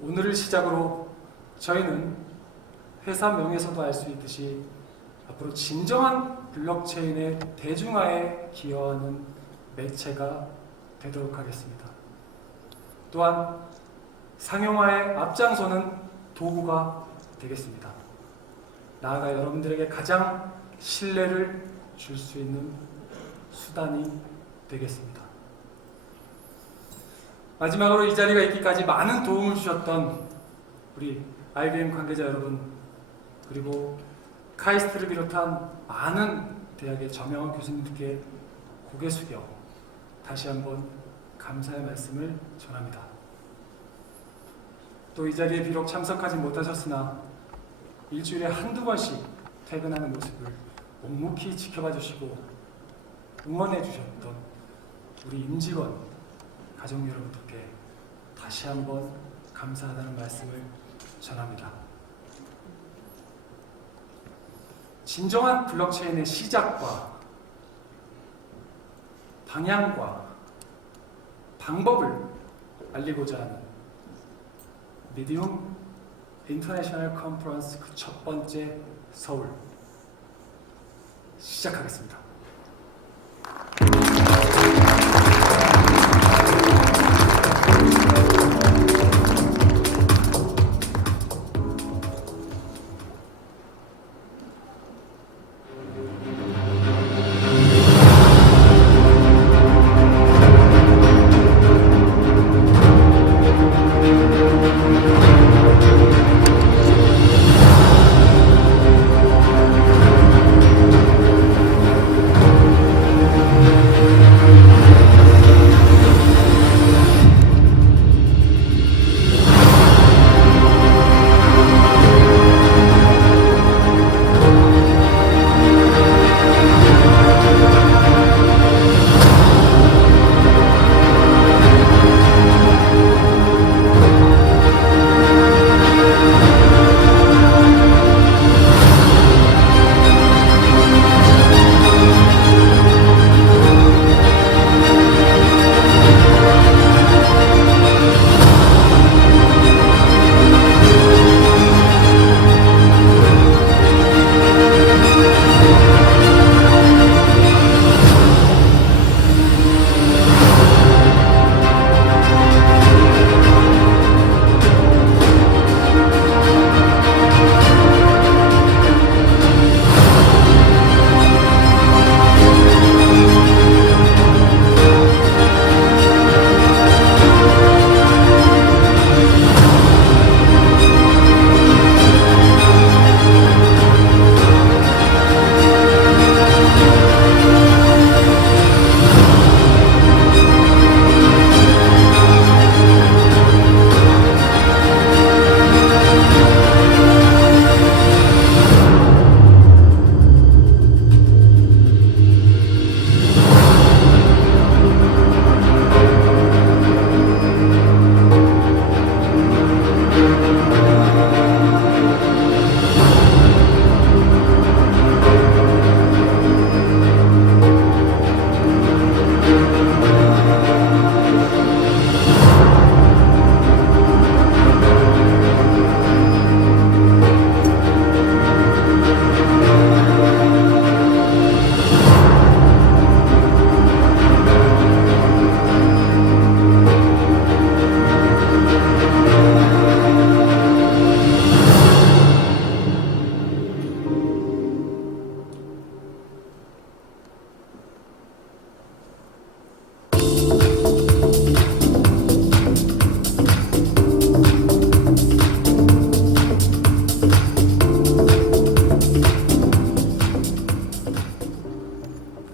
오늘을 시작으로 저희는 회사 명에서도 알 수 있듯이 앞으로 진정한 블록체인의 대중화에 기여하는 매체가 되도록 하겠습니다. 또한 상용화에 앞장서는 도구가 되겠습니다. 나아가 여러분들에게 가장 신뢰를 줄 수 있는 수단이 되겠습니다. 마지막으로 이 자리가 있기까지 많은 도움을 주셨던 우리 IBM 관계자 여러분, 그리고 카이스트를 비롯한 많은 대학의 저명한 교수님들께 고개 숙여 다시 한번 감사의 말씀을 전합니다. 또 이 자리에 비록 참석하지 못하셨으나 일주일에 한두 번씩 퇴근하는 모습을 묵묵히 지켜봐 주시고 응원해 주셨던 우리 임직원 가족 여러분들께 다시 한번 감사하다는 말씀을 전합니다. 진정한 블록체인의 시작과 방향과 방법을 알리고자 하는 미디움 인터내셔널 컨퍼런스 그 첫 번째 서울 시작하겠습니다.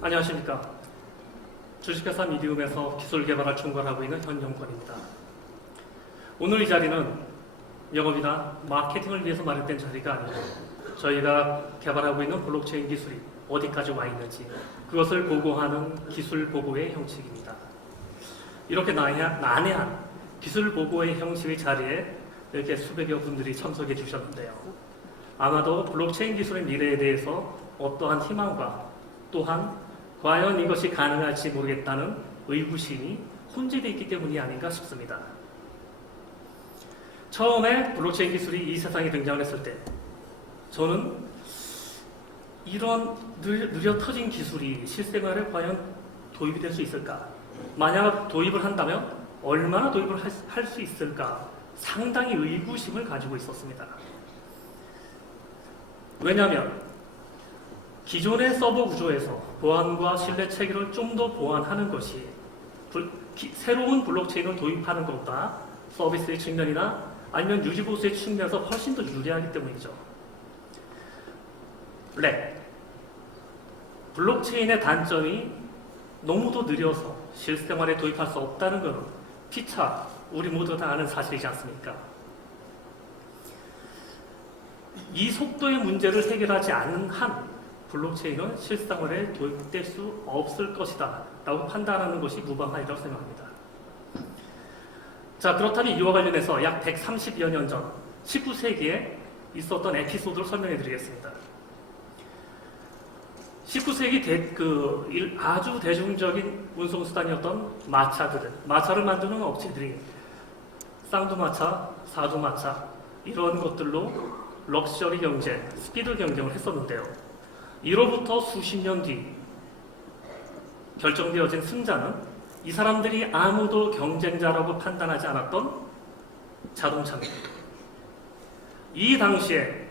안녕하십니까. 주식회사 미디움에서 기술 개발을 총괄하고 있는 현영권입니다. 오늘 이 자리는 영업이나 마케팅을 위해서 마련된 자리가 아니고 저희가 개발하고 있는 블록체인 기술이 어디까지 와 있는지 그것을 보고하는 기술 보고의 형식입니다. 이렇게 난해한 기술 보고의 형식의 자리에 이렇게 수백여 분들이 참석해 주셨는데요. 아마도 블록체인 기술의 미래에 대해서 어떠한 희망과 또한 과연 이것이 가능할지 모르겠다는 의구심이 혼재되어 있기 때문이 아닌가 싶습니다. 처음에 블록체인 기술이 이 세상에 등장을 했을 때 저는 이런 느려 터진 기술이 실생활에 과연 도입이 될 수 있을까? 만약 도입을 한다면 얼마나 도입을 할 수 있을까? 상당히 의구심을 가지고 있었습니다. 왜냐하면 기존의 서버 구조에서 보안과 신뢰 체계를 좀 더 보완하는 것이 새로운 블록체인을 도입하는 것보다 서비스의 측면이나 아니면 유지보수의 측면에서 훨씬 더 유리하기 때문이죠. 블록체인의 단점이 너무도 느려서 실생활에 도입할 수 없다는 것은 피차 우리 모두 다 아는 사실이지 않습니까? 이 속도의 문제를 해결하지 않는 한 블록체인은 실생활에 도입될 수 없을 것이다 라고 판단하는 것이 무방하리라고 생각합니다. 자, 그렇다면 이와 관련해서 약 130여 년 전 19세기에 있었던 에피소드를 설명해 드리겠습니다. 19세기 아주 대중적인 운송수단이었던 마차를 만드는 업체들이 쌍두마차, 사두마차 이런 것들로 럭셔리 경쟁, 스피드 경쟁을 했었는데요. 이로부터 수십 년 뒤 결정되어진 승자는 이 사람들이 아무도 경쟁자라고 판단하지 않았던 자동차입니다. 이 당시에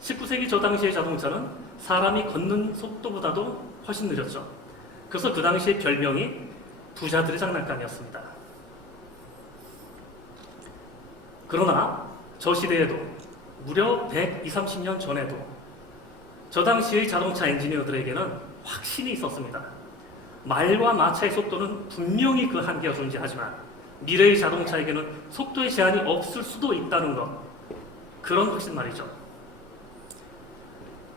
19세기 저 당시의 자동차는 사람이 걷는 속도보다도 훨씬 느렸죠. 그래서 그 당시의 별명이 부자들의 장난감이었습니다. 그러나 저 시대에도 무려 120, 30년 전에도 저 당시의 자동차 엔지니어들에게는 확신이 있었습니다. 말과 마차의 속도는 분명히 그 한계가 존재하지만 미래의 자동차에게는 속도의 제한이 없을 수도 있다는 것, 그런 확신 말이죠.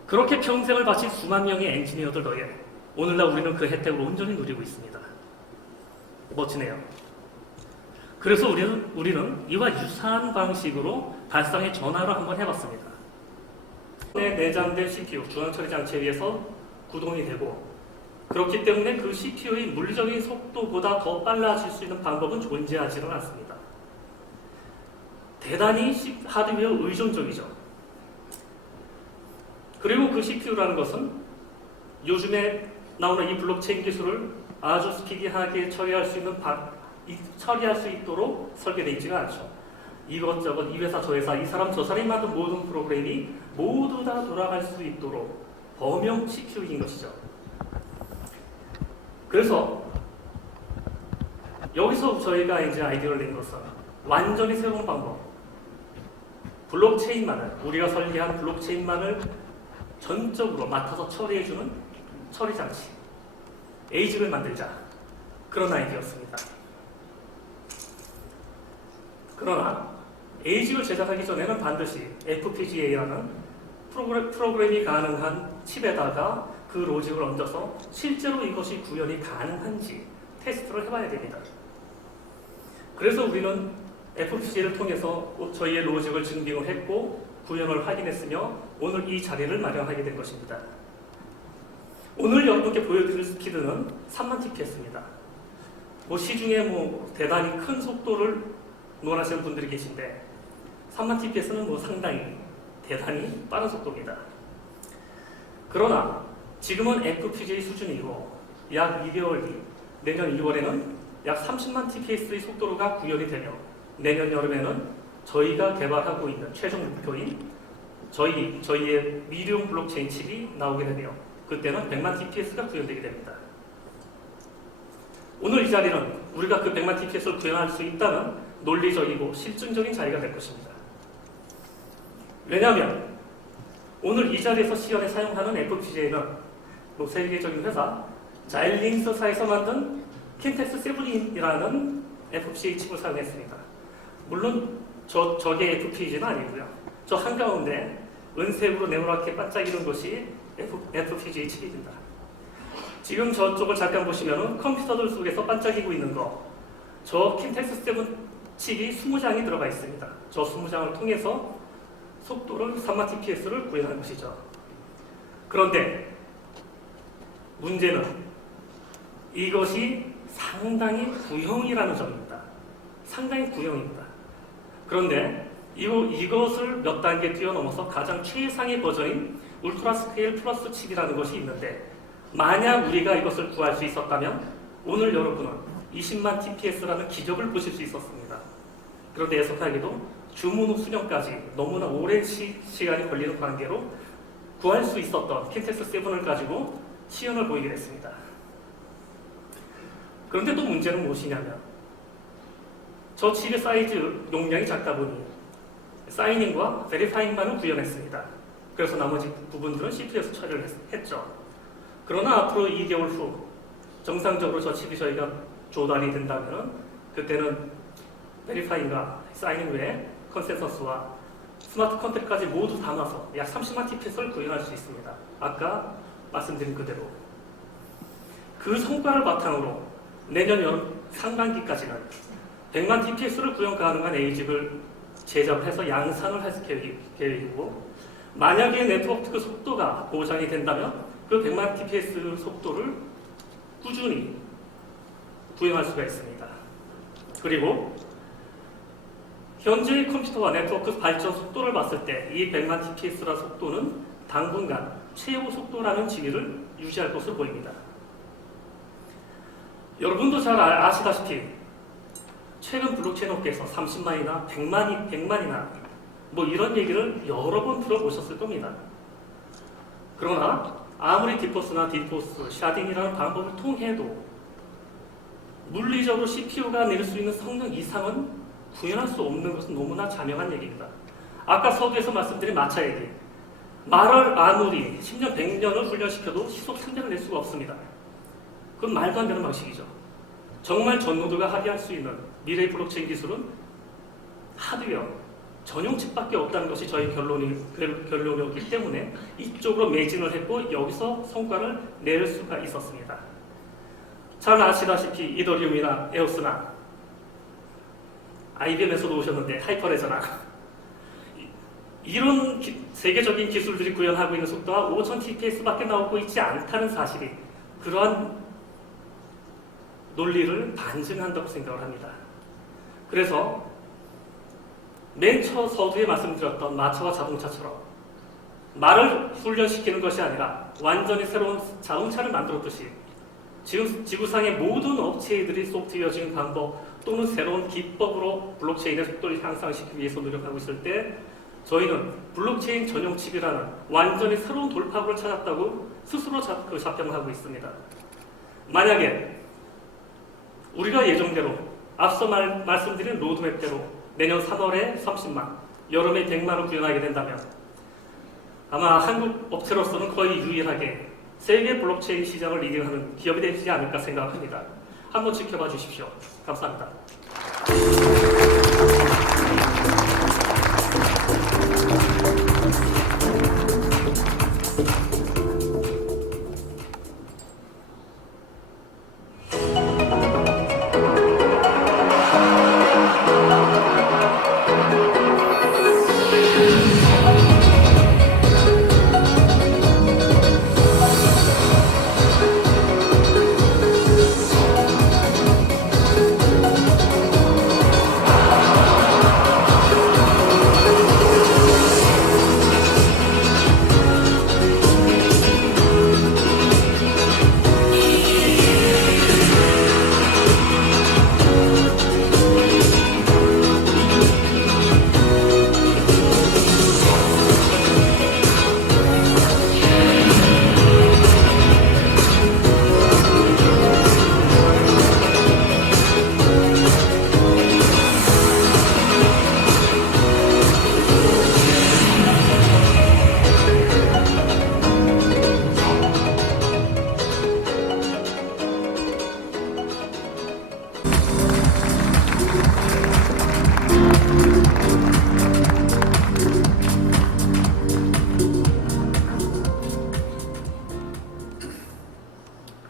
그렇게 평생을 바친 수만 명의 엔지니어들 덕에 오늘날 우리는 그 혜택을 온전히 누리고 있습니다. 멋지네요. 그래서 우리는 이와 유사한 방식으로 발상의 전환을 한번 해봤습니다. 내장된 CPU, 중앙처리 장치에 의해서 구동이 되고, 그렇기 때문에 그 CPU의 물리적인 속도보다 더 빨라질 수 있는 방법은 존재하지는 않습니다. 대단히 하드웨어 의존적이죠. 그리고 그 CPU라는 것은 요즘에 나오는 이 블록체인 기술을 아주 스피디하게 처리할 수 있도록 설계되어 있지가 않죠. 이것저것, 이 회사 저 회사, 이 사람 저 사람이 만든 모든 프로그램이 모두 다 돌아갈 수 있도록 범용 CPU인 것이죠. 그래서 여기서 저희가 이제 아이디어를 낸 것은 완전히 새로운 방법, 우리가 설계한 블록체인만을 전적으로 맡아서 처리해주는 처리 장치, 에이직을 만들자, 그런 아이디어였습니다. 그러나 에이직을 제작하기 전에는 반드시 FPGA라는 프로그램이 가능한 칩에다가 그 로직을 얹어서 실제로 이것이 구현이 가능한지 테스트를 해봐야 됩니다. 그래서 우리는 FPGA를 통해서 저희의 로직을 증빙을 했고 구현을 확인했으며 오늘 이 자리를 마련하게 된 것입니다. 오늘 여러분께 보여드릴 스피드는 3만 TPS입니다. 시중에 대단히 큰 속도를 원하시는 분들이 계신데 3만 TPS는 상당히 대단히 빠른 속도입니다. 그러나 지금은 FPGA 수준이고 약 2개월 뒤 내년 2월에는 약 30만 TPS의 속도로가 구현이 되며 내년 여름에는 저희가 개발하고 있는 최종 목표인 저희의 미디움 블록체인 칩이 나오게 되며 그때는 100만 TPS가 구현되게 됩니다. 오늘 이 자리는 우리가 그 100만 TPS를 구현할 수 있다는 논리적이고 실증적인 자리가 될 것입니다. 왜냐하면 오늘 이 자리에서 시연에 사용하는 FPGA는 세계적인 회사 자일링스사에서 만든 킨텍스 7이라는 FPGA 칩을 사용했습니다. 물론 저게 FPGA는 아니고요. 저 한가운데 은색으로 네모나게 반짝이는 것이 FPGA 칩입니다. 지금 저쪽을 잠깐 보시면 컴퓨터들 속에서 반짝이고 있는 저 킨텍스 7 칩이 20장이 들어가 있습니다. 저 20장을 통해서 속도를 3만 TPS를 구현하는 것이죠. 그런데 문제는 이것이 상당히 구형이라는 점입니다. 상당히 구형입니다. 그런데 이것을 몇 단계 뛰어넘어서 가장 최상의 버전인 울트라 스케일 플러스 칩이라는 것이 있는데, 만약 우리가 이것을 구할 수 있었다면 오늘 여러분은 20만 TPS라는 기적을 보실 수 있었습니다. 그런데 애석하게도 주문 후 수령까지 너무나 오랜 시간이 걸리는 관계로 구할 수 있었던 킨텍스 7을 가지고 시연을 보이게 됐습니다. 그런데 또 문제는 무엇이냐면, 저 칩의 사이즈 용량이 작다 보니 사이닝과 베리파잉만을 구현했습니다. 그래서 나머지 부분들은 CPU에서 처리를 했죠. 그러나 앞으로 2개월 후 정상적으로 저 칩이 저희가 조달이 된다면, 그때는 베리파잉과 사이닝 외에 컨센서스와 스마트 컨트롤까지 모두 담아서 약 30만 TPS를 구현할 수 있습니다. 아까 말씀드린 그대로. 그 성과를 바탕으로 내년 여름 상반기까지는 100만 TPS를 구현 가능한 A집을 제작을 해서 양산을 할 계획이고, 만약에 네트워크 속도가 보장이 된다면 그 100만 TPS 속도를 꾸준히 구현할 수가 있습니다. 그리고 현재의 컴퓨터와 네트워크 발전 속도를 봤을 때 이 100만 TPS라 속도는 당분간 최고 속도라는 지위를 유지할 것으로 보입니다. 여러분도 잘 아시다시피 최근 블록체인 업계에서 30만이나 100만이나 뭐 이런 얘기를 여러 번 들어보셨을 겁니다. 그러나 아무리 디포스나 디포스, 샤딩이라는 방법을 통해도 물리적으로 CPU가 낼 수 있는 성능 이상은 구현할 수 없는 것은 너무나 자명한 얘기입니다. 아까 서두에서 말씀드린 마차 얘기. 말을 아무리 10년, 100년을 훈련시켜도 시속 300을 낼 수가 없습니다. 그건 말도 안 되는 방식이죠. 정말 전 노드가 합의할 수 있는 미래의 블록체인 기술은 하드웨어, 전용 칩밖에 없다는 것이 저희 결론이었기 때문에 이쪽으로 매진을 했고 여기서 성과를 낼 수가 있었습니다. 잘 아시다시피 이더리움이나 에오스나 IBM에서도 오셨는데 하이퍼레저나 이런 세계적인 기술들이 구현하고 있는 속도가 5000 TPS밖에 나오고 있지 않다는 사실이 그러한 논리를 반증한다고 생각을 합니다. 그래서 맨 첫 서두에 말씀드렸던 마차와 자동차처럼 말을 훈련시키는 것이 아니라 완전히 새로운 자동차를 만들었듯이 지금 지구상의 모든 업체들이 소프트웨어적인 방법 또는 새로운 기법으로 블록체인의 속도를 향상시키기 위해서 노력하고 있을 때 저희는 블록체인 전용 칩이라는 완전히 새로운 돌파구를 찾았다고 스스로 자평하고 있습니다. 만약에 우리가 예정대로 앞서 말씀드린 로드맵대로 내년 3월에 30만, 여름에 100만을 구현하게 된다면 아마 한국 업체로서는 거의 유일하게 세계 블록체인 시장을 리딩하는 기업이 되지 않을까 생각합니다. 한번 지켜봐 주십시오. 감사합니다.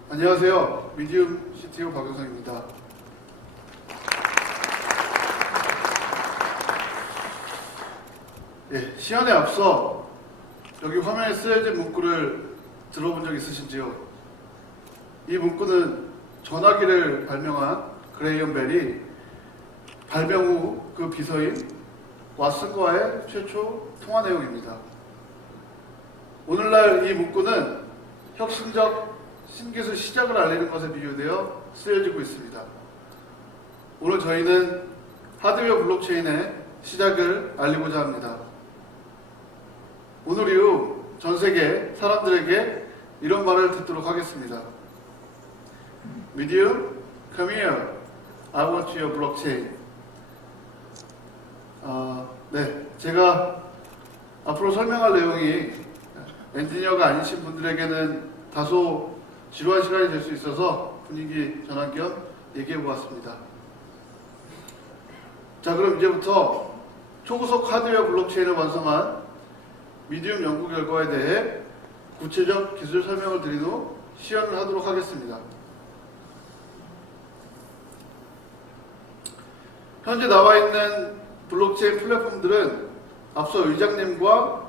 안녕하세요. 미디움 CTO 박영상입니다. 시연에 앞서 여기 화면에 쓰여진 문구를 들어본 적 있으신지요? 이 문구는 전화기를 발명한 그레이엄 벨이 발명 후 그 비서인 왓슨과의 최초 통화 내용입니다. 오늘날 이 문구는 혁신적 신기술 시작을 알리는 것에 비유되어 쓰여지고 있습니다. 오늘 저희는 하드웨어 블록체인의 시작을 알리고자 합니다. 오늘 이후 전 세계 사람들에게 이런 말을 듣도록 하겠습니다. Medium, come here. I want your blockchain. 네, 제가 앞으로 설명할 내용이 엔지니어가 아니신 분들에게는 다소 지루한 시간이 될 수 있어서 분위기 전환 겸 얘기해 보았습니다. 자, 그럼 이제부터 초고속 하드웨어 블록체인을 완성한 미디움 연구 결과에 대해 구체적 기술 설명을 드린 후 시연을 하도록 하겠습니다. 현재 나와 있는 블록체인 플랫폼들은 앞서 의장님과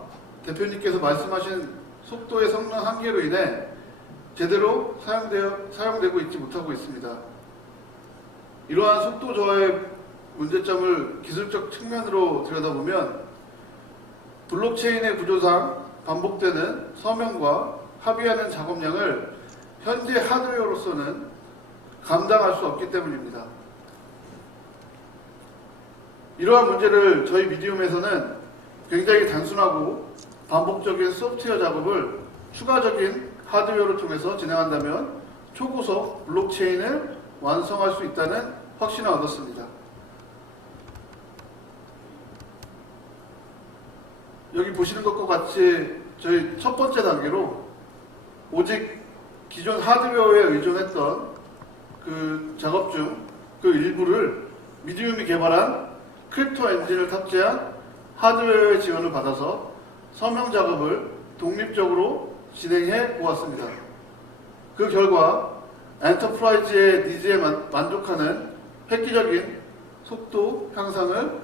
대표님께서 말씀하신 속도의 성능 한계로 인해 제대로 사용되고 있지 못하고 있습니다. 이러한 속도 저하의 문제점을 기술적 측면으로 들여다보면 블록체인의 구조상 반복되는 서명과 합의하는 작업량을 현재 하드웨어로서는 감당할 수 없기 때문입니다. 이러한 문제를 저희 미디움에서는 굉장히 단순하고 반복적인 소프트웨어 작업을 추가적인 하드웨어를 통해서 진행한다면 초고속 블록체인을 완성할 수 있다는 확신을 얻었습니다. 여기 보시는 것과 같이 저희 첫 번째 단계로 오직 기존 하드웨어에 의존했던 그 작업 중 그 일부를 미디움이 개발한 크립토 엔진을 탑재한 하드웨어의 지원을 받아서 서명 작업을 독립적으로 진행해 보았습니다. 그 결과 엔터프라이즈의 니즈에 만족하는 획기적인 속도 향상을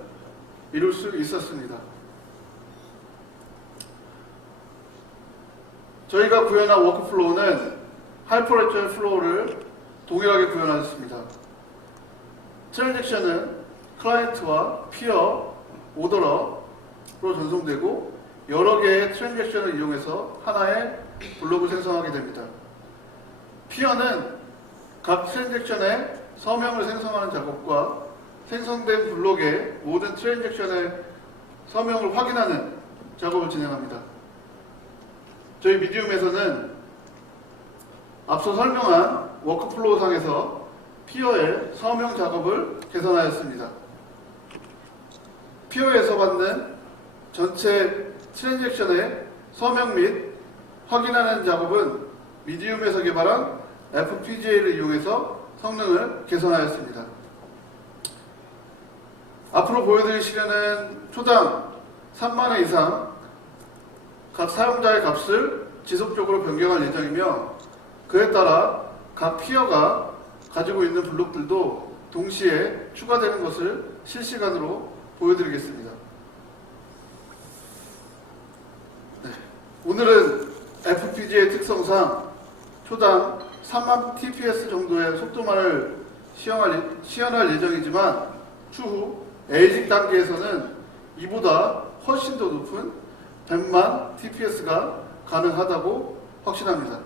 이룰 수 있었습니다. 저희가 구현한 워크플로우는 하이퍼레츄얼 플로우를 동일하게 구현하였습니다. 트랜잭션은 클라이언트와 피어, 오더러로 전송되고 여러 개의 트랜잭션을 이용해서 하나의 블록을 생성하게 됩니다. 피어는 각 트랜잭션의 서명을 생성하는 작업과 생성된 블록의 모든 트랜잭션의 서명을 확인하는 작업을 진행합니다. 저희 미디움에서는 앞서 설명한 워크플로우 상에서 피어의 서명 작업을 개선하였습니다. 피어에서 받는 전체 트랜잭션의 서명 및 확인하는 작업은 미디움에서 개발한 FPGA를 이용해서 성능을 개선하였습니다. 앞으로 보여드릴 시간은 초당 3만회 이상 각 사용자의 값을 지속적으로 변경할 예정이며 그에 따라 각 피어가 가지고 있는 블록들도 동시에 추가되는 것을 실시간으로 보여드리겠습니다. 네. 오늘은 FPGA 특성상 초당 3만 TPS 정도의 속도만을 시연할 예정이지만 추후 에이징 단계에서는 이보다 훨씬 더 높은 100만 TPS가 가능하다고 확신합니다.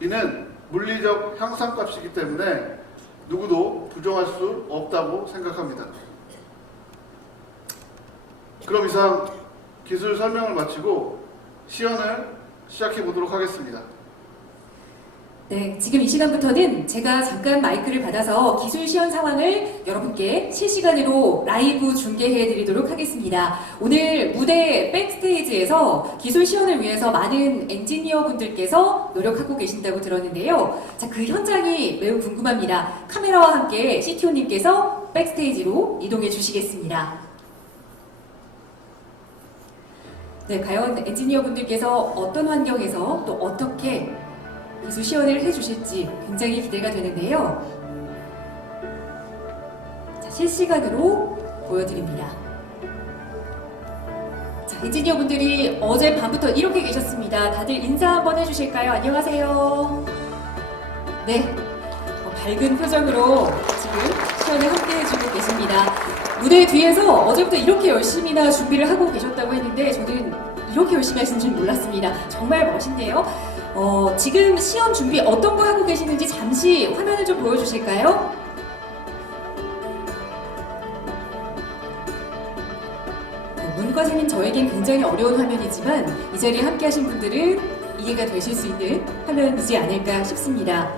이는 물리적 향상값이기 때문에 누구도 부정할 수 없다고 생각합니다. 그럼 이상 기술 설명을 마치고 시연을 시작해 보도록 하겠습니다. 네, 지금 이 시간부터는 제가 잠깐 마이크를 받아서 기술 시연 상황을 여러분께 실시간으로 라이브 중계해 드리도록 하겠습니다. 오늘 무대 백스테이지에서 기술 시연을 위해서 많은 엔지니어 분들께서 노력하고 계신다고 들었는데요. 자, 그 현장이 매우 궁금합니다. 카메라와 함께 CTO님께서 백스테이지로 이동해 주시겠습니다. 네, 과연 엔지니어 분들께서 어떤 환경에서 또 어떻게 기술 시연을 해주실지 굉장히 기대가 되는데요. 자, 실시간으로 보여드립니다. 자, 엔지니어 분들이 어제 밤부터 이렇게 계셨습니다. 다들 인사 한번 해주실까요? 안녕하세요. 네, 밝은 표정으로 지금 시연을 함께 해주고 계십니다. 무대 뒤에서 어제부터 이렇게 열심히나 준비를 하고 계셨다고 했는데 저는 이렇게 열심히 하신 줄 몰랐습니다. 정말 멋있네요. 지금 시험 준비 어떤 거 하고 계시는지 잠시 화면을 좀 보여주실까요? 문과생인 저에겐 굉장히 어려운 화면이지만 이 자리에 함께 하신 분들은 이해가 되실 수 있는 화면이지 않을까 싶습니다.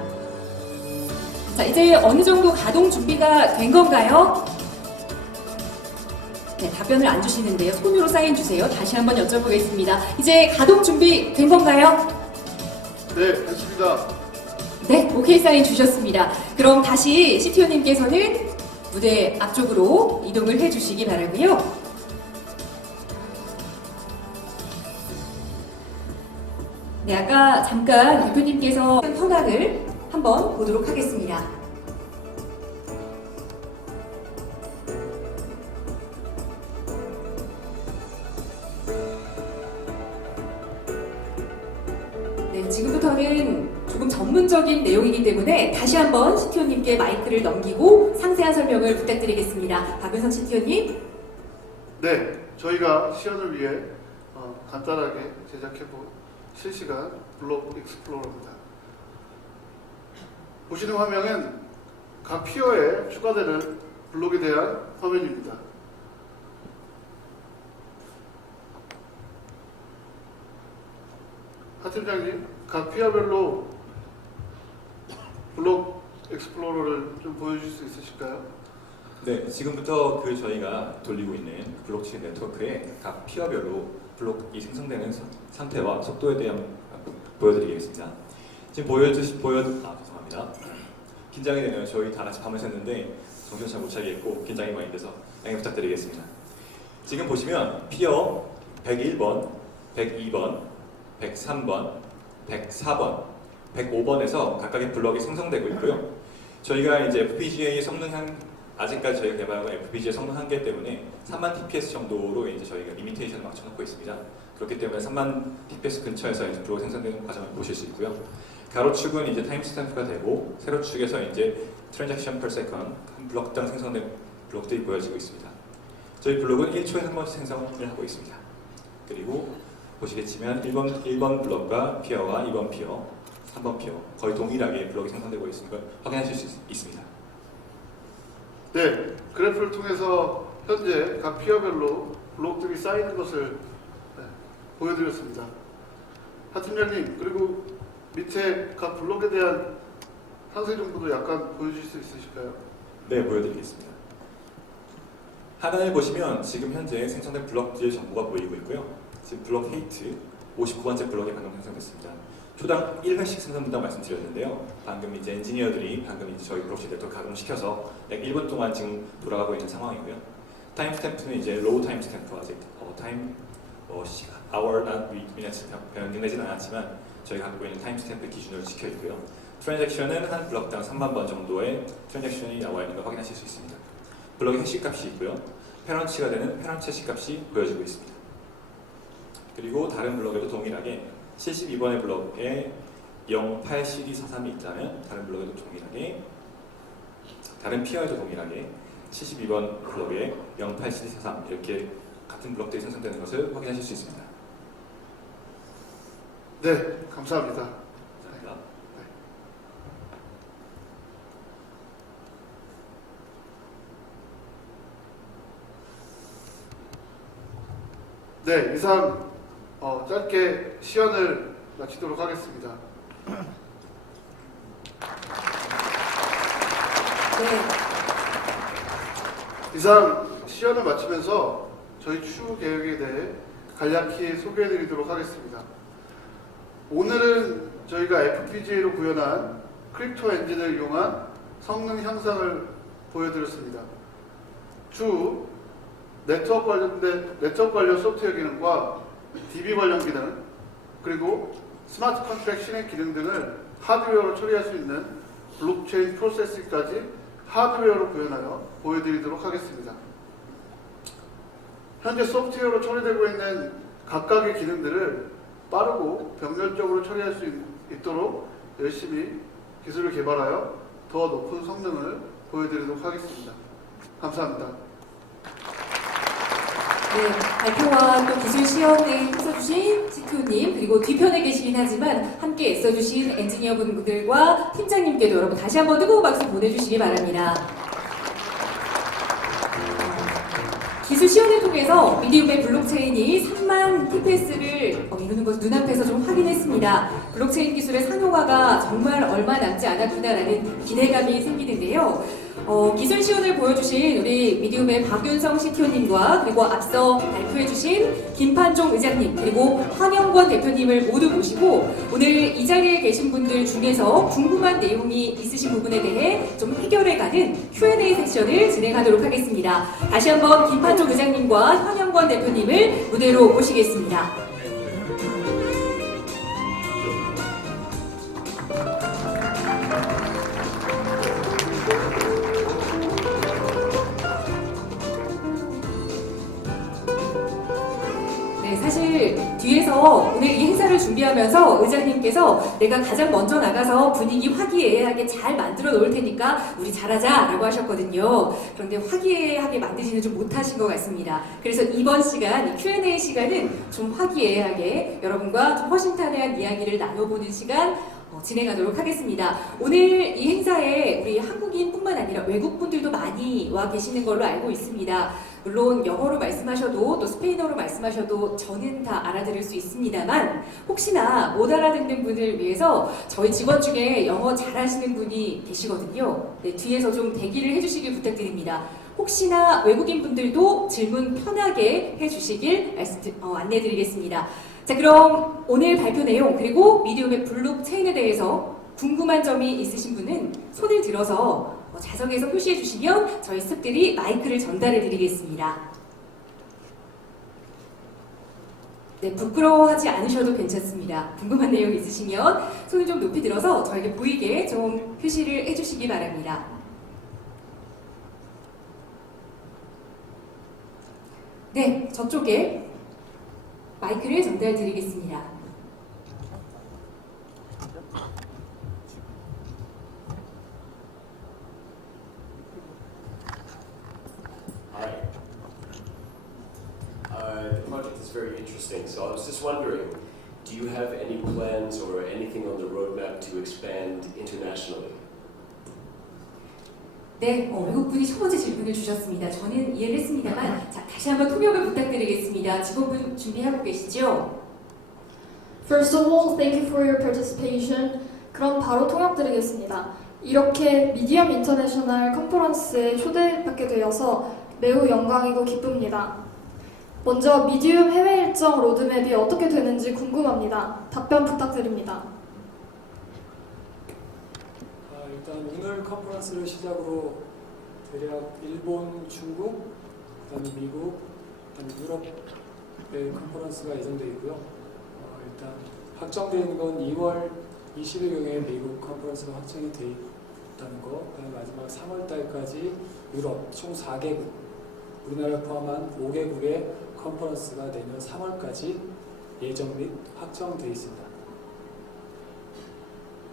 자, 이제 어느 정도 가동 준비가 된 건가요? 네, 답변을 안 주시는데요. 손으로 사인 주세요. 다시 한번 여쭤보겠습니다. 이제 가동 준비 된 건가요? 네, 됐습니다. 네, 오케이 사인 주셨습니다. 그럼 다시 CTO님께서는 무대 앞쪽으로 이동을 해주시기 바라고요. 네, 아까 잠깐 대표님께서 현황을 한번 보도록 하겠습니다. 네, 지금부터는 조금 전문적인 내용이기 때문에 다시 한번 CTO님께 마이크를 넘기고 상세한 설명을 부탁드리겠습니다. 박윤성 CTO님. 네, 저희가 시연을 위해 간단하게 제작해본 실시간 블록 익스플로러입니다. 보시는 화면은 각 피어에 추가되는 블록에 대한 화면입니다. 하 팀장님, 각 피어별로 블록 익스플로러를 좀 보여줄 수 있으실까요? 네, 지금부터 저희가 돌리고 있는 블록체인 네트워크의 각 피어별로 블록이 생성되는 상태와 속도에 대한 보여드리겠습니다. 지금 죄송합니다. 긴장이 되네요. 저희 다 같이 밤을 샜는데 정신 잘 못 차리겠고 긴장이 많이 돼서 양해 부탁드리겠습니다. 지금 보시면 피어 101번, 102번, 103번, 104번, 105번에서 각각의 블록이 생성되고 있고요. 저희가 이제 FPGA 아직까지 저희가 개발한 FPGA 성능 한계 때문에 3만 TPS 정도로 이제 저희가 리미테이션을 맞춰놓고 있습니다. 그렇기 때문에 3만 TPS 근처에서 이제 블록이 생성되는 과정을 보실 수 있고요. 가로축은 이제 타임스탬프가 되고 세로축에서 이제 트랜잭션 per second 한 블록당 생성된 블록들이 보여지고 있습니다. 저희 블록은 1초에 한 번씩 생성을 하고 있습니다. 그리고 보시겠지만 1번 블록과 피어와 2번 피어, 3번 피어 거의 동일하게 블록이 생성되고 있는 걸 확인하실 수 있습니다. 네, 그래프를 통해서 현재 각 피어별로 블록들이 쌓이는 것을 보여드렸습니다. 하 팀장님, 그리고 밑에 각 블록에 대한 상세 정보도 약간 보여주실 수 있으실까요? 네, 보여드리겠습니다. 하단을 보시면 지금 현재 생성된 블록들 정보가 보이고 있고요. 지금 블록 헤이트 59번째 블록이 방금 생성됐습니다. 초당 1회씩 생성된다고 말씀드렸는데요. 방금 이제 엔지니어들이 저희 블록체인 네트워크 가동시켜서 약 1분 동안 지금 돌아가고 있는 상황이고요. 타임스탬프는 이제 로우 타임스탬프 아직 hour, not minutes 변경되지는 않았지만 저희가 갖고 있는 타임스탬프 기준으로 지켜 있고요. 트랜잭션은 한 블록당 3만 번 정도의 트랜잭션이 나와 있는 걸 확인하실 수 있습니다. 블록의 해시 값이 있고요. 페런치가 되는 페런치 해시 값이 보여지고 있습니다. 그리고 다른 블록에도 동일하게 72번의 블록에 08CD43이 있다면 다른 블록에도 동일하게 다른 피어에도 동일하게 72번 블록에 08CD43 이렇게 같은 블록들이 생성되는 것을 확인하실 수 있습니다. 네, 감사합니다. 감사합니다. 네, 이상 짧게 시연을 마치도록 하겠습니다. 네. 이상 시연을 마치면서 저희 추후 계획에 대해 간략히 소개해드리도록 하겠습니다. 오늘은 저희가 FPGA로 구현한 크립토 엔진을 이용한 성능 향상을 보여드렸습니다. 추후 네트워크 관련 소프트웨어 기능과 DB 관련 기능, 그리고 스마트 컨트랙 실행 기능 등을 하드웨어로 처리할 수 있는 블록체인 프로세싱까지 하드웨어로 구현하여 보여드리도록 하겠습니다. 현재 소프트웨어로 처리되고 있는 각각의 기능들을 빠르고 병렬적으로 처리할 수 있도록 열심히 기술을 개발하여 더 높은 성능을 보여드리도록 하겠습니다. 감사합니다. 발표와 또 기술 시연에 힘써주신 CTO님 그리고 뒤편에 계시긴 하지만 함께 애써주신 엔지니어분들과 팀장님께도 여러분 다시 한번 뜨거운 박수 보내주시기 바랍니다. 기술 시연을 통해서 미디움의 블록체인이 3만 TPS를 이루는 것을 눈앞에서 좀 확인했습니다. 블록체인 기술의 상용화가 정말 얼마 남지 않았구나라는 기대감이 생기는데요. 기술 시연을 보여주신 우리 미디움의 박윤성 CTO님과 그리고 앞서 발표해주신 김판종 의장님 그리고 황영권 대표님을 모두 모시고 오늘 이 자리에 계신 분들 중에서 궁금한 내용이 있으신 부분에 대해 좀 해결해가는 Q&A 세션을 진행하도록 하겠습니다. 다시 한번 김판종 의장님과 황영권 대표님을 무대로 모시겠습니다. 사실 뒤에서 오늘 이 행사를 준비하면서 의장님께서 내가 가장 먼저 나가서 분위기 화기애애하게 잘 만들어 놓을 테니까 우리 잘하자 라고 하셨거든요. 그런데 화기애애하게 만들지는 좀 못하신 것 같습니다. 그래서 이번 시간, 이 Q&A 시간은 좀 화기애애하게 여러분과 좀 허심탄회한 이야기를 나눠보는 시간 진행하도록 하겠습니다. 오늘 이 행사에 우리 한국인뿐만 아니라 외국분들도 많이 와 계시는 걸로 알고 있습니다. 물론 영어로 말씀하셔도 또 스페인어로 말씀하셔도 저는 다 알아들을 수 있습니다만 혹시나 못 알아듣는 분을 위해서 저희 직원 중에 영어 잘하시는 분이 계시거든요. 네, 뒤에서 좀 대기를 해주시길 부탁드립니다. 혹시나 외국인 분들도 질문 편하게 해주시길 안내드리겠습니다. 자, 그럼 오늘 발표 내용 그리고 미디움의 블록체인에 대해서 궁금한 점이 있으신 분은 손을 들어서 자석에서 표시해 주시면 저희 스태프들이 마이크를 전달해 드리겠습니다. 네, 부끄러워하지 않으셔도 괜찮습니다. 궁금한 내용 있으시면 손을 좀 높이 들어서 저에게 보이게 좀 표시를 해주시기 바랍니다. 네, 저쪽에 마이크를 전달 드리겠습니다. The project is very interesting, so I was just wondering, do you have any plans or anything on the roadmap to expand internationally? 네, 외국분이 첫 번째 질문을 주셨습니다. 저는 이해를 했습니다만 자, 다시 한번 통역을 부탁드리겠습니다. 직원분 준비하고 계시죠? First of all, thank you for your participation. 그럼 바로 통역 드리겠습니다. 이렇게 미디엄 인터내셔널 컨퍼런스에 초대받게 되어서 매우 영광이고 기쁩니다. 먼저 미디움 해외 일정 로드맵이 어떻게 되는지 궁금합니다. 답변 부탁드립니다. 일단 오늘 컨퍼런스를 시작으로 대략 일본, 중국, 그다음에 미국, 그다음에 유럽의 컨퍼런스가 예정되어 있고요. 일단 확정되어 있는 건 2월 20일경에 미국 컨퍼런스가 확정이 되어 있다는 거, 그다음에 마지막 3월 달까지 유럽 총 4개국, 우리나라 포함한 5개국의 컨퍼런스가 내년 3월까지 예정 및 확정되어 있습니다.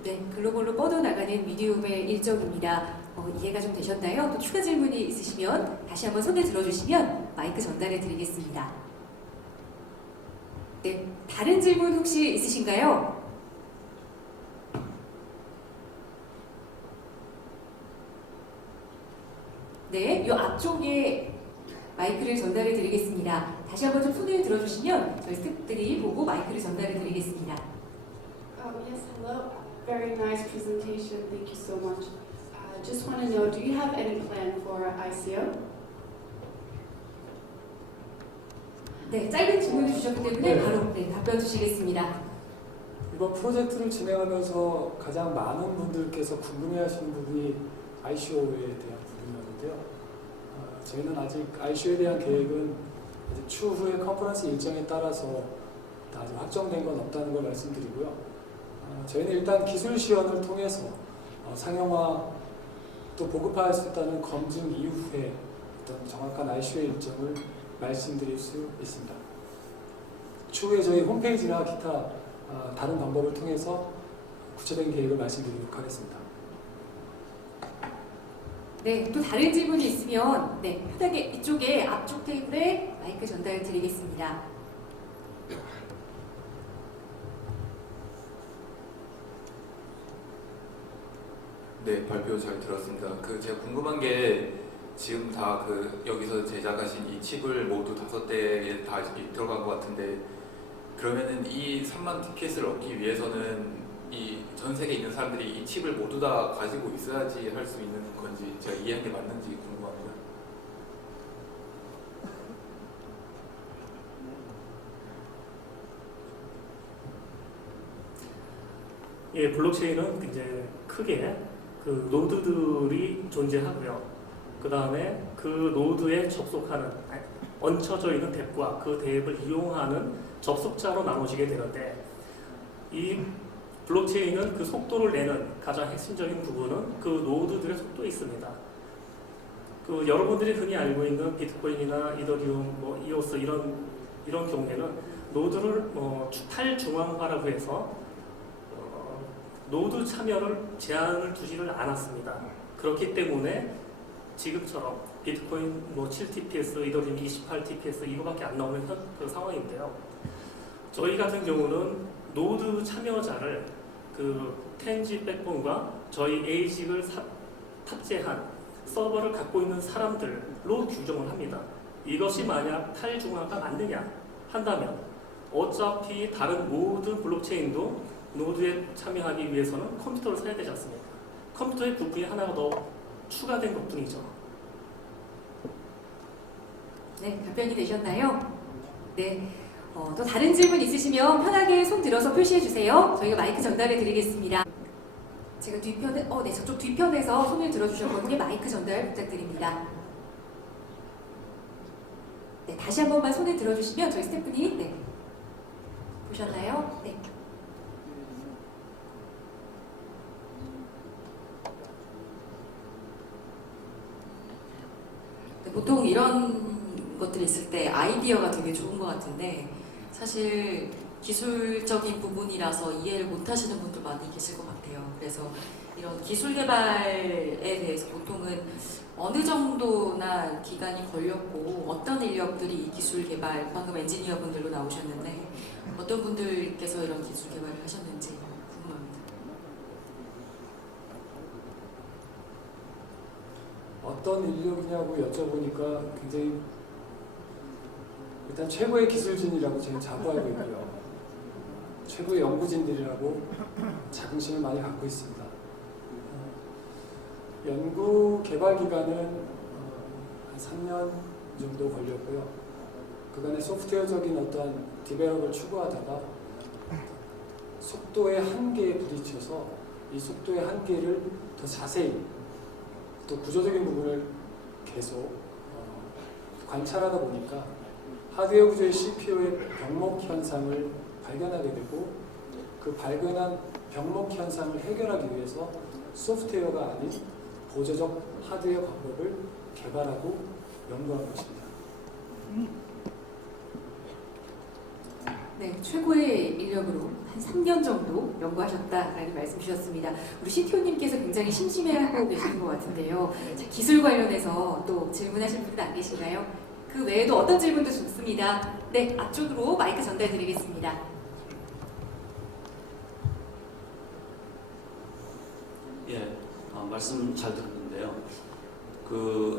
네, 글로벌로 뻗어나가는 미디움의 일정입니다. 이해가 좀 되셨나요? 또 추가 질문이 있으시면 다시 한번 손을 들어주시면 마이크 전달해 드리겠습니다. 네, 다른 질문 혹시 있으신가요? 네, 이 앞쪽에 마이크를 전달해 드리겠습니다. 다시 한번 좀 손을 들어주시면 저희 스태프들이 보고 마이크를 전달해 드리겠습니다. Yes, hello. Very nice presentation. Thank you so much. Just want to know, do you have any plan for ICO? 네, 짧은 질문을 주셨기 때문에 네. 바로 답변 주시겠습니다. 이번 프로젝트를 진행하면서 가장 많은 분들께서 궁금해하시는 부분이 ICO에 대한 부분이었는데요. 저희는 아직 ICO에 대한 계획은 아직 추후에 컨퍼런스 일정에 따라서 아직 확정된 건 없다는 걸 말씀드리고요. 저희는 일단 기술 시연을 통해서 상용화 또 보급화할 수 있다는 검증 이후에 어떤 정확한 ICO의 일정을 말씀드릴 수 있습니다. 추후에 저희 홈페이지나 기타 다른 방법을 통해서 구체적인 계획을 말씀드리도록 하겠습니다. 네, 또 다른 질문이 있으면 네, 편하게 이쪽에 앞쪽 테이블에 마이크 전달 드리겠습니다. 네, 발표 잘 들었습니다. 제가 궁금한 게 지금 다 여기서 제작하신 이 칩을 모두 5대에 다 들어간 것 같은데, 그러면은 이 3만 티켓을 얻기 위해서는 이 전 세계에 있는 사람들이 이 칩을 모두 다 가지고 있어야지 할 수 있는 건지, 제가 이해한 게 맞는지 궁금합니다. 예, 블록체인은 이제 크게 그 노드들이 존재하고요. 그 다음에 그 노드에 접속하는 얹혀져 있는 탭과 그 탭을 이용하는 접속자로 나눠지게 되는데, 이 블록체인은 그 속도를 내는 가장 핵심적인 부분은 그 노드들의 속도에 있습니다. 여러분들이 흔히 알고 있는 비트코인이나 이더리움, 이오스 이런 경우에는 노드를 탈중앙화라고 해서 노드 참여를 제한을 두지를 않았습니다. 그렇기 때문에 지금처럼 비트코인 7TPS, 이더리움 28TPS 이거밖에 안 나오는 그 상황인데요. 저희 같은 경우는 노드 참여자를 텐지 백본과 저희 에이직을 탑재한 서버를 갖고 있는 사람들로 규정을 합니다. 이것이 만약 탈중앙화가 맞느냐 한다면 어차피 다른 모든 블록체인도 노드에 참여하기 위해서는 컴퓨터를 사야 되지 않습니까? 컴퓨터의 부품이 하나가 더 추가된 것뿐이죠. 네, 답변이 되셨나요? 네. 또 다른 질문 있으시면 편하게 손 들어서 표시해 주세요. 저희가 마이크 전달해 드리겠습니다. 제가 뒤편에, 네, 저쪽 뒤편에서 손을 들어주셨거든요. 마이크 전달 부탁드립니다. 네, 다시 한 번만 손을 들어주시면 저희 스태프님, 네. 보셨나요? 네. 보통 이런 것들이 있을 때 아이디어가 되게 좋은 것 같은데, 사실 기술적인 부분이라서 이해를 못 하시는 분도 많이 계실 것 같아요. 그래서 이런 기술 개발에 대해서 보통은 어느 정도나 기간이 걸렸고 어떤 인력들이 이 기술 개발, 방금 엔지니어 분들로 나오셨는데 어떤 분들께서 이런 기술 개발을 하셨는지 궁금합니다. 어떤 인력이냐고 여쭤보니까 굉장히 일단 최고의 기술진이라고 저는 자부하고 있고요. 최고의 연구진들이라고 자긍심을 많이 갖고 있습니다. 연구 개발 기간은 한 3년 정도 걸렸고요. 그간의 소프트웨어적인 어떤 디벨롭을 추구하다가 속도의 한계에 부딪혀서 이 속도의 한계를 더 자세히 또 구조적인 부분을 계속 관찰하다 보니까 하드웨어 구조의 CPU의 병목 현상을 발견하게 되고, 그 발견한 병목 현상을 해결하기 위해서 소프트웨어가 아닌 보조적 하드웨어 방법을 개발하고 연구한 것입니다. 네, 최고의 인력으로 한 3년 정도 연구하셨다라는 말씀 주셨습니다. 우리 CTO님께서 굉장히 심심해하고 계시는 것 같은데요. 자, 기술 관련해서 또 질문하실 분들 안 계신가요? 그 외에도 어떤 질문도 좋습니다. 네, 앞쪽으로 마이크 전달드리겠습니다. 예, 말씀 잘 들었는데요.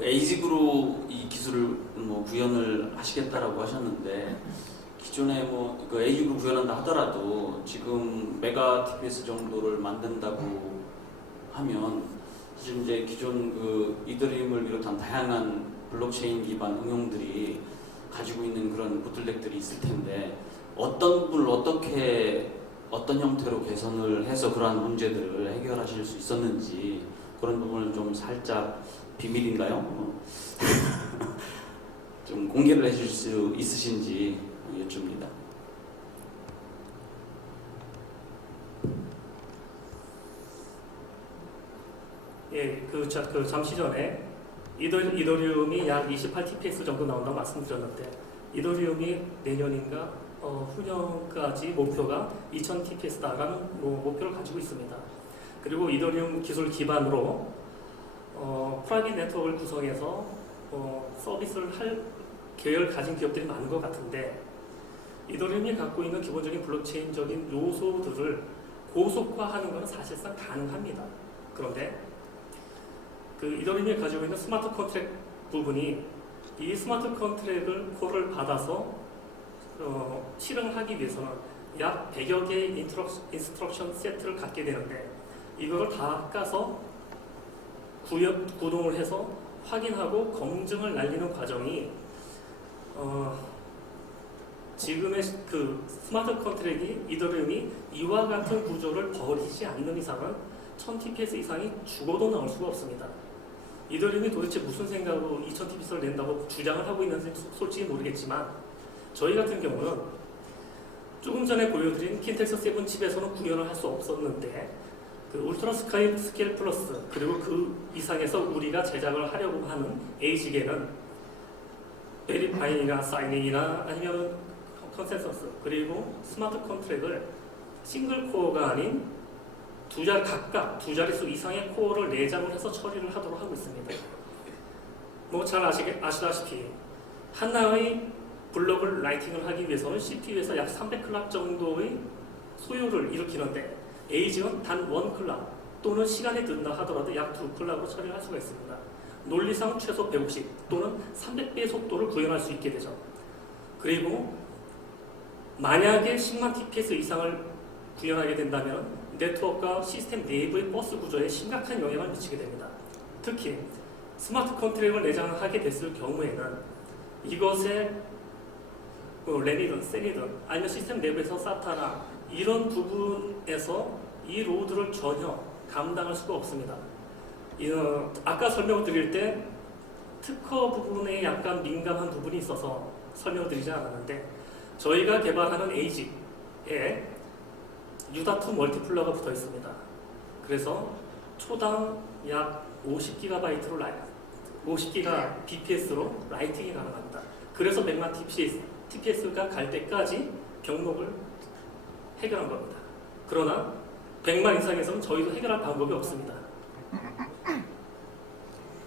에이직으로 이 기술을 구현을 하시겠다라고 하셨는데, 기존에 에이직으로 구현한다 하더라도 지금 메가 TPS 정도를 만든다고 하면 사실 이제 기존 이더리움을 비롯한 다양한 블록체인 기반 응용들이 가지고 있는 그런 보틀넥들이 있을 텐데, 어떤 부분을 어떤 형태로 개선을 해서 그러한 문제들을 해결하실 수 있었는지, 그런 부분을 좀 살짝 비밀인가요? 좀 공개를 해줄 수 있으신지 여쭙니다. 예, 잠시 전에 이더리움이 약 28TPS 정도 나온다고 말씀드렸는데, 이더리움이 내년인가 후년까지 목표가 2000TPS 나가는 목표를 가지고 있습니다. 그리고 이더리움 기술 기반으로 프라이빗 네트워크를 구성해서 서비스를 할 계획을 가진 기업들이 많은 것 같은데 이더리움이 갖고 있는 기본적인 블록체인적인 요소들을 고속화하는 것은 사실상 가능합니다. 그런데 그 이더리움이 가지고 있는 스마트 컨트랙 부분이 이 스마트 컨트랙을 콜을 받아서 실행하기 위해서는 약 100여 개의 인스트럭션 세트를 갖게 되는데 이걸 다 까서 구동을 해서 확인하고 검증을 날리는 과정이 지금의 그 스마트 컨트랙이 이더리움이 이와 같은 구조를 버리지 않는 이상은 1000TPS 이상이 죽어도 나올 수가 없습니다. 이더리움이 도대체 무슨 생각으로 2000TPS를 낸다고 주장을 하고 있는지 솔직히 모르겠지만 저희 같은 경우는 조금 전에 보여드린 킨텍스 7 칩에서는 구현을 할 수 없었는데 그 울트라 스케일 플러스 그리고 그 이상에서 우리가 제작을 하려고 하는 에이지계는 베리파이나 사이닝이나 아니면 컨센서스 그리고 스마트 컨트랙을 싱글 코어가 아닌 각각 두 자릿수 이상의 코어를 내장을 해서 처리를 하도록 하고 있습니다. 뭐 잘 아시다시피 하나의 블록을 라이팅을 하기 위해서는 CPU에서 약 300클락 정도의 소요를 일으키는데 에이지는 단 1클락 또는 시간이 든다 하더라도 약 2클락으로 처리를 할 수가 있습니다. 논리상 최소 150 또는 300배의 속도를 구현할 수 있게 되죠. 그리고 만약에 10만 TPS 이상을 구현하게 된다면 네트워크와 시스템 내부의 버스 구조에 심각한 영향을 미치게 됩니다. 특히 스마트 컨트랙을 내장하게 됐을 경우에는 이것의 램이든 셀이든 아니면 시스템 내부에서 사타나 이런 부분에서 이 로드를 전혀 감당할 수가 없습니다. 아까 설명을 드릴 때 특허 부분에 약간 민감한 부분이 있어서 설명을 드리지 않았는데 저희가 개발하는 에이지에 유다2 멀티플러가 붙어 있습니다. 그래서 초당 약 50GB로 50기가 BPS로 라이팅이 가능합니다. 그래서 100만 TPS가 갈 때까지 경로를 해결한 겁니다. 그러나 100만 이상에서는 저희도 해결할 방법이 없습니다.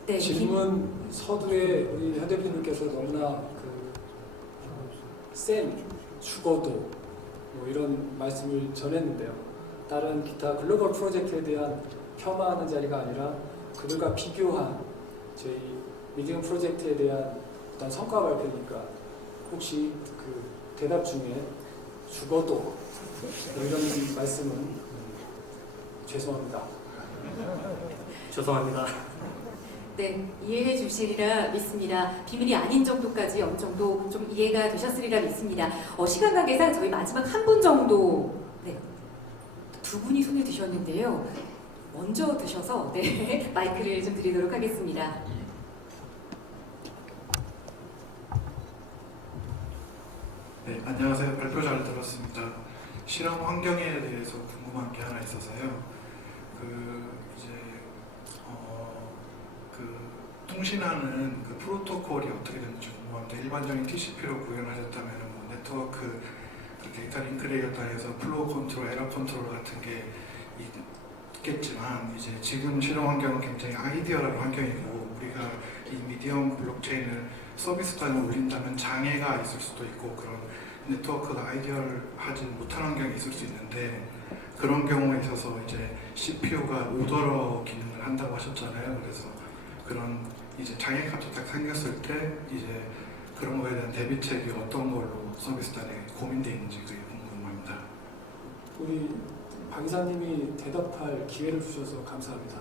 네, 질문 서두에 우리 현 대표님께서 너무나 센 죽어도 뭐 이런 말씀을 전했는데요. 다른 기타 글로벌 프로젝트에 대한 폄하하는 자리가 아니라 그들과 비교한 저희 미디엄 프로젝트에 대한 어떤 성과 발표니까 혹시 그 대답 중에 죽어도 뭐 이런 말씀은 죄송합니다. 죄송합니다. 네, 이해해 주시리라 믿습니다. 비밀이 아닌 정도까지 어느 정도 좀 이해가 되셨으리라 믿습니다. 시간 관계상 저희 마지막 한 분 정도, 네, 두 분이 손을 드셨는데요. 먼저 드셔서 네, 마이크를 좀 드리도록 하겠습니다. 네, 안녕하세요. 발표 잘 들었습니다. 실험 환경에 대해서 궁금한 게 하나 있어서요. 통신하는 그 프로토콜이 어떻게 되는지 궁금한데 일반적인 TCP로 구현하셨다면 뭐 네트워크 그 데이터 링크 레이어에 해서 플로우 컨트롤, 에러 컨트롤 같은 게 있겠지만 이제 지금 실험 환경은 굉장히 아이디어라는 환경이고 우리가 이 미디엄 블록체인을 서비스 단에 올린다면 장애가 있을 수도 있고 그런 네트워크가 아이디어하지 못한 환경이 있을 수 있는데 그런 경우에 있어서 이제 CPU가 오더러 기능을 한다고 하셨잖아요. 그래서 그런 이제 장애가 딱 생겼을 때 이제 그런 거에 대한 대비책이 어떤 걸로 서비스 단에 고민되어 있는지 그게 궁금합니다. 우리 박 이사님이 대답할 기회를 주셔서 감사합니다.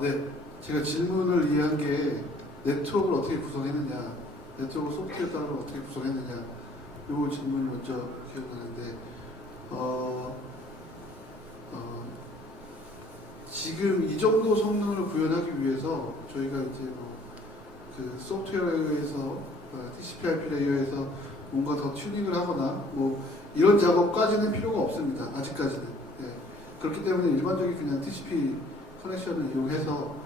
네. 제가 질문을 이해한 게 네트워크를 어떻게 구성했느냐, 네트워크 소프트웨어를 어떻게 구성했느냐, 이 질문이 먼저 기억나는데, 지금 이 정도 성능을 구현하기 위해서 저희가 이제 그 소프트웨어 레이어에서 TCP/IP 레이어에서 뭔가 더 튜닝을 하거나 뭐 이런 작업까지는 필요가 없습니다. 아직까지는. 네. 그렇기 때문에 일반적인 그냥 TCP 커넥션을 이용해서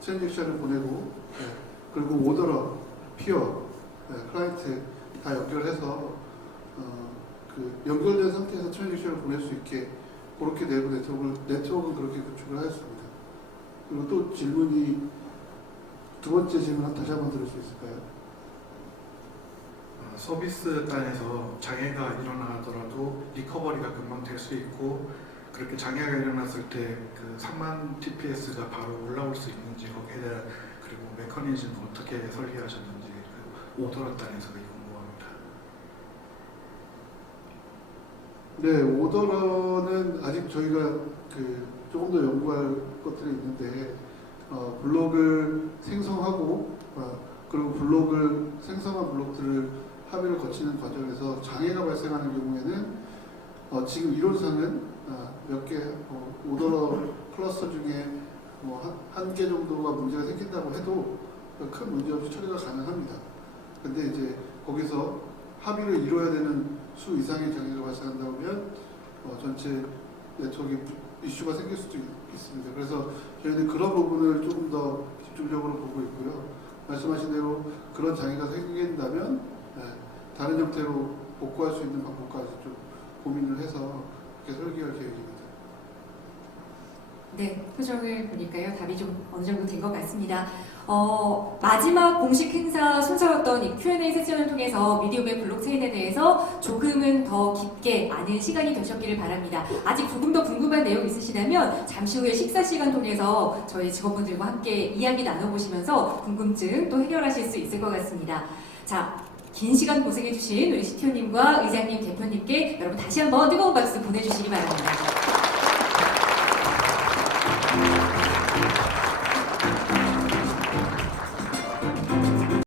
트랜잭션을 보내고 그리고 오더러, 피어, 클라이언트 다 연결해서 그 연결된 상태에서 트랜잭션을 보낼 수 있게 그렇게 내부 네트워크는 그렇게 구축을 하였습니다. 그리고 또 질문이 두 번째 질문 다시 한번 들을 수 있을까요? 서비스 단에서 장애가 일어나더라도 리커버리가 금방 될 수 있고 그렇게 장애가 일어났을 때 그 3만 TPS가 바로 올라올 수 있는지 거기에 대한 그리고 메커니즘 어떻게 설계하셨는지 그 오더러 단에서 궁금합니다. 네, 오더러는 아직 저희가 조금 더 연구할 것들이 있는데 블록을 생성하고 그리고 블록을 생성한 블록들을 합의를 거치는 과정에서 장애가 발생하는 경우에는 지금 이론상은 몇 개 오더러 클러스터 중에 한 개 정도가 문제가 생긴다고 해도 큰 문제 없이 처리가 가능합니다. 근데 이제 거기서 합의를 이뤄야 되는 수 이상의 장애가 발생한다면 전체 네트워크에 이슈가 생길 수도 있습니다. 그래서 저희는 그런 부분을 조금 더 집중적으로 보고 있고요. 말씀하신 대로 그런 장애가 생긴다면 다른 형태로 복구할 수 있는 방법까지 좀 고민을 해서 그렇게 설계할 계획입니다. 네, 표정을 보니까요. 답이 좀 어느 정도 된 것 같습니다. 마지막 공식 행사 순서였던 이 Q&A 세션을 통해서 미디움의 블록체인에 대해서 조금은 더 깊게 아는 시간이 되셨기를 바랍니다. 아직 조금 더 궁금한 내용 있으시다면 잠시 후에 식사 시간 통해서 저희 직원분들과 함께 이야기 나눠보시면서 궁금증 또 해결하실 수 있을 것 같습니다. 자, 긴 시간 고생해주신 우리 CTO님과 의장님, 대표님께 여러분 다시 한번 뜨거운 박수 보내주시기 바랍니다.